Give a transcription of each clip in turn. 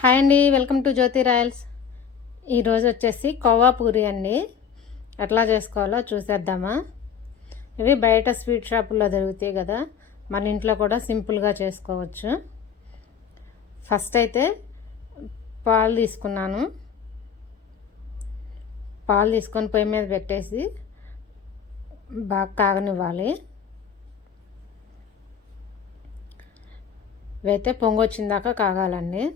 Hi అండి, welcome to Jyothi Royals. ఈరోజు వచ్చేసి కోవా పూరి అండి. ఎట్లా చేసుకోవాలో చూసేద్దామా. ఇవి బయట స్వీట్ షాపుల్లో దొరుకుతాయి కదా, మన ఇంట్లో కూడా సింపుల్గా చేసుకోవచ్చు. ఫస్ట్ అయితే పాలు తీసుకున్నాను. పాలు తీసుకొని పొయ్యి మీద పెట్టేసి బాగా కాగనివ్వాలి. ఇవైతే పొంగొచ్చిందాక కాగాలండి.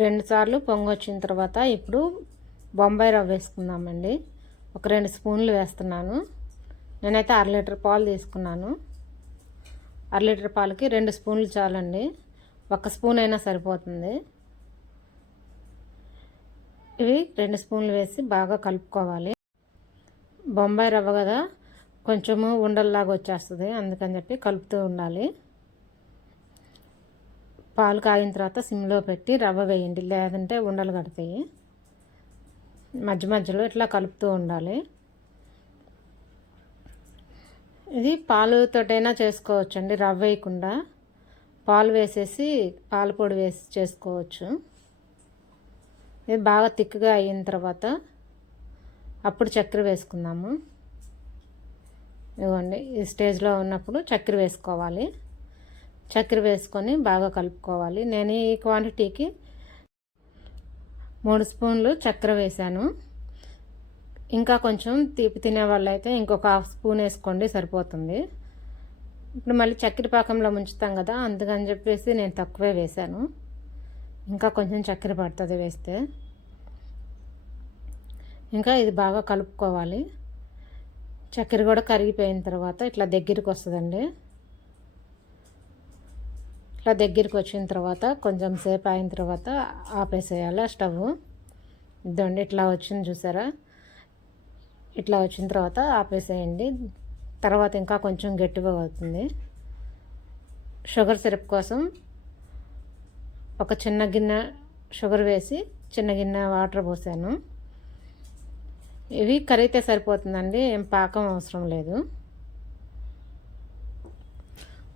రెండు సార్లు పొంగొచ్చిన తర్వాత ఇప్పుడు బొంబాయి రవ్వ వేసుకుందామండి. ఒక 2 స్పూన్లు వేస్తున్నాను. నేనైతే 1/2 లీటర్ పాలు తీసుకున్నాను. 1/2 లీటర్ పాలకి 2 స్పూన్లు చాలండి. 1 స్పూన్ అయినా సరిపోతుంది. ఇవి 2 స్పూన్లు వేసి బాగా కలుపుకోవాలి. బొంబాయి రవ్వ కదా, కొంచెము ఉండల్లాగా వచ్చేస్తుంది, అందుకని చెప్పి కలుపుతూ ఉండాలి. పాలు కాగిన తర్వాత సిమ్లో పెట్టి రవ్వ వేయండి, లేదంటే ఉండలు కడతాయి. మధ్య మధ్యలో ఇట్లా కలుపుతూ ఉండాలి. ఇది పాలుతోటైనా చేసుకోవచ్చండి, రవ్వ వేయకుండా పాలు వేసేసి పాల పొడి వేసి చేసుకోవచ్చు. ఇది బాగా తిక్కుగా అయిన తర్వాత అప్పుడు చక్కెర వేసుకుందాము. ఇవ్వండి, ఈ స్టేజ్లో ఉన్నప్పుడు చక్కెర వేసుకోవాలి. చక్కెర వేసుకొని బాగా కలుపుకోవాలి. నేను ఈ క్వాంటిటీకి 3 స్పూన్లు చక్కెర వేసాను. ఇంకా కొంచెం తీపి తినే వాళ్ళు అయితే ఇంకొక 1/2 స్పూన్ వేసుకోండి, సరిపోతుంది. ఇప్పుడు మళ్ళీ చక్కెర పాకంలో ముంచుతాం కదా, అందుకని చెప్పేసి నేను తక్కువే వేసాను. ఇంకా కొంచెం చక్కెర పడుతుంది వేస్తే. ఇంకా ఇది బాగా కలుపుకోవాలి. చక్కెర కూడా కరిగిపోయిన తర్వాత ఇట్లా దగ్గరికి వస్తుందండి. ఇట్లా దగ్గరికి వచ్చిన తర్వాత కొంచెం సేపు అయిన తర్వాత ఆపేసేయాలి స్టవ్. ఇదండి, ఇట్లా వచ్చింది చూసారా, ఇట్లా వచ్చిన తర్వాత ఆపేసేయండి. తర్వాత ఇంకా కొంచెం గట్టిగా అవుతుంది. షుగర్ సిరప్ కోసం ఒక చిన్న గిన్నె షుగర్ వేసి చిన్న గిన్నె వాటర్ పోసాను. ఇవి కరిగితే సరిపోతుందండి, ఏం పాకం అవసరం లేదు.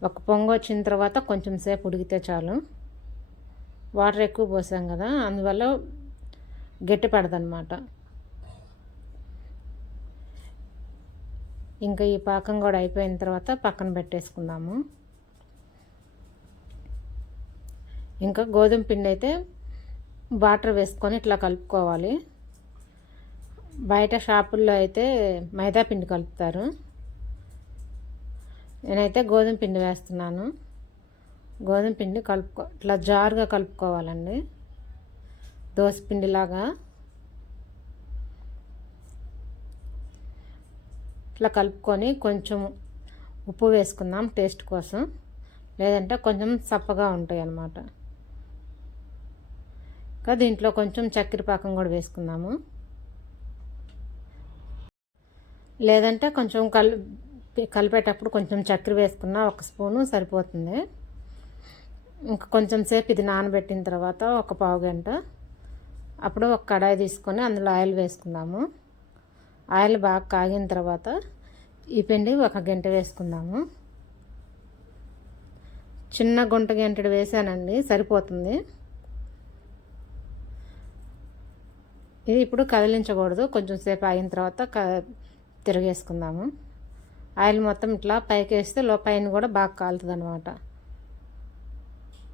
ఒక పొంగు వచ్చిన తర్వాత కొంచెం సేపు ఉడికితే చాలు. వాటర్ ఎక్కువ పోసాం కదా, అందువల్ల గట్టి పడదన్నమాట. ఇంకా ఈ పాకం కూడా అయిపోయిన తర్వాత పక్కన పెట్టేసుకుందాము. ఇంకా గోధుమ పిండి అయితే వాటర్ వేసుకొని ఇట్లా కలుపుకోవాలి. బయట షాపుల్లో అయితే మైదా పిండి కలుపుతారు, నేనైతే గోధుమ పిండి వేస్తున్నాను. గోధుమ పిండి ఇట్లా జారుగా కలుపుకోవాలండి, దోశ పిండిలాగా. ఇట్లా కలుపుకొని కొంచెం ఉప్పు వేసుకుందాం టేస్ట్ కోసం, లేదంటే కొంచెం సప్పగా ఉంటాయి అన్నమాట. ఇంకా దీంట్లో కొంచెం చక్కెర పాకం కూడా వేసుకుందాము, లేదంటే కొంచెం కలిపేటప్పుడు కొంచెం చక్కెర వేసుకున్న 1 స్పూను సరిపోతుంది. ఇంకా కొంచెం సేపు ఇది నానబెట్టిన తర్వాత ఒక పావు గంట అప్పుడు ఒక కడాయి తీసుకొని అందులో ఆయిల్ వేసుకుందాము. ఆయిల్ బాగా కాగిన తర్వాత ఈ పిండి 1 గంట వేసుకుందాము. చిన్న గుంట గంటెడు వేసానండి, సరిపోతుంది. ఇది ఇప్పుడు కదిలించకూడదు, కొంచెం సేపు ఆగిన తర్వాత తిరిగేసుకుందాము. ఆయిల్ మొత్తం ఇట్లా పైకి వేస్తే పైన కూడా బాగా కాలుతుంది అనమాట.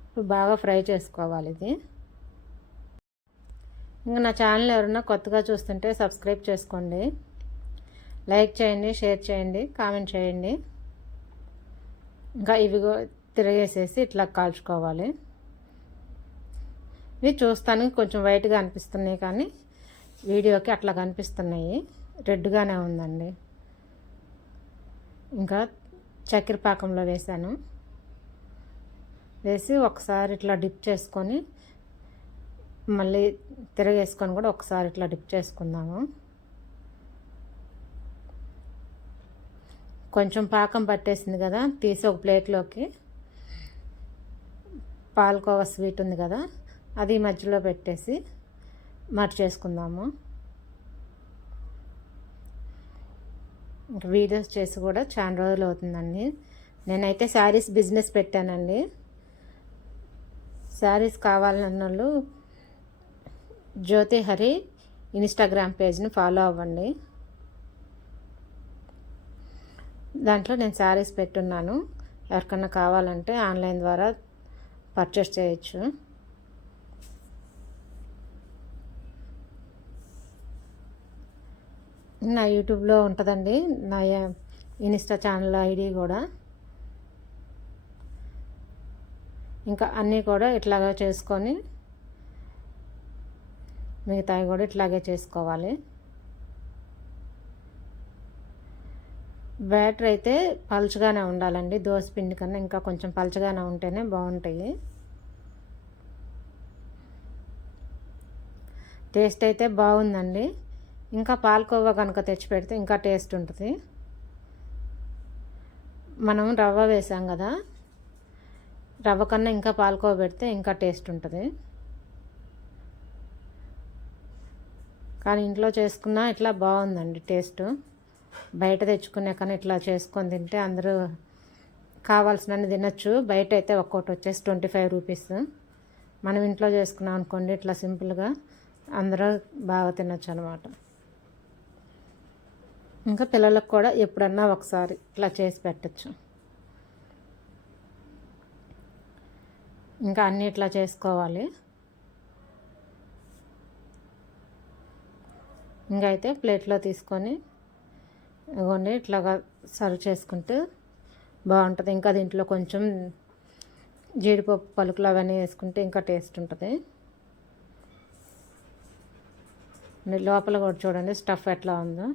ఇప్పుడు బాగా ఫ్రై చేసుకోవాలి ఇది. ఇంకా నా ఛానల్ ఎవరైనా కొత్తగా చూస్తుంటే సబ్స్క్రైబ్ చేసుకోండి, లైక్ చేయండి, షేర్ చేయండి, కామెంట్ చేయండి. ఇంకా ఇవి తిరిగేసేసి ఇట్లా కాల్చుకోవాలి. ఇవి చూస్తానికి కొంచెం వైట్గా అనిపిస్తున్నాయి, కానీ వీడియోకి అట్లా కనిపిస్తున్నాయి, రెడ్గానే ఉందండి. ఇంకా చక్కెర పాకంలో వేసాను. వేసి ఒకసారి ఇట్లా డిప్ చేసుకొని మళ్ళీ తిరగేసుకొని కూడా ఒకసారి ఇట్లా డిప్ చేసుకుందాము. కొంచెం పాకం పట్టేసింది కదా, తీసి ఒక ప్లేట్లోకి పాలకోవా స్వీట్ ఉంది కదా, అది మధ్యలో పెట్టేసి మర్చేసుకుందాము. ఇంకా వీడియోస్ చేసి కూడా చాలా రోజులు అవుతుందండి. నేనైతే శారీస్ బిజినెస్ పెట్టానండి. శారీస్ కావాలన్న వాళ్ళు జ్యోతి హరి ఇన్స్టాగ్రామ్ పేజ్ని ఫాలో అవ్వండి. దాంట్లో నేను శారీస్ పెట్టున్నాను. ఎవరికన్నా కావాలంటే ఆన్లైన్ ద్వారా పర్చేస్ చేయొచ్చు. నా యూట్యూబ్లో ఉంటుందండి, నా ఇన్స్టా ఛానల్ ఐడి కూడా. ఇంకా అన్నీ కూడా ఇట్లాగా చేసుకొని మిగతావి కూడా ఇట్లాగే చేసుకోవాలి. బ్యాటర్ అయితే పలుచగానే ఉండాలండి. దోశ పిండి కన్నా ఇంకా కొంచెం పలుచగానే ఉంటేనే బాగుంటాయి. టేస్ట్ అయితే బాగుందండి. ఇంకా పాలకోవా కనుక తెచ్చి పెడితే ఇంకా టేస్ట్ ఉంటుంది. మనం రవ్వ వేసాం కదా, రవ్వ కన్నా ఇంకా పాలకోవా పెడితే ఇంకా టేస్ట్ ఉంటుంది. కానీ ఇంట్లో చేసుకున్నా ఇట్లా బాగుందండి టేస్ట్. బయట తెచ్చుకునే కన్నా ఇట్లా చేసుకొని తింటే అందరూ కావాల్సినన్ని తినచ్చు. బయట అయితే ఒక్కొక్కటి వచ్చేసి 25 రూపీస్. మనం ఇంట్లో చేసుకున్నాం అనుకోండి ఇట్లా సింపుల్గా అందరూ బాగా తినచ్చు అనమాట. ఇంకా పిల్లలకు కూడా ఎప్పుడన్నా ఒకసారి ఇట్లా చేసి పెట్టచ్చు. ఇంకా అన్నీ ఇట్లా చేసుకోవాలి. ఇంకా అయితే ప్లేట్లో తీసుకొని ఇవ్వండి ఇట్లాగా సర్వ్ చేసుకుంటే బాగుంటుంది. ఇంకా దీంట్లో కొంచెం జీడిపప్పు పలుకులు అవన్నీ వేసుకుంటే ఇంకా టేస్ట్ ఉంటుంది. లోపల కూడా చూడండి స్టఫ్ ఎట్లా ఉందో.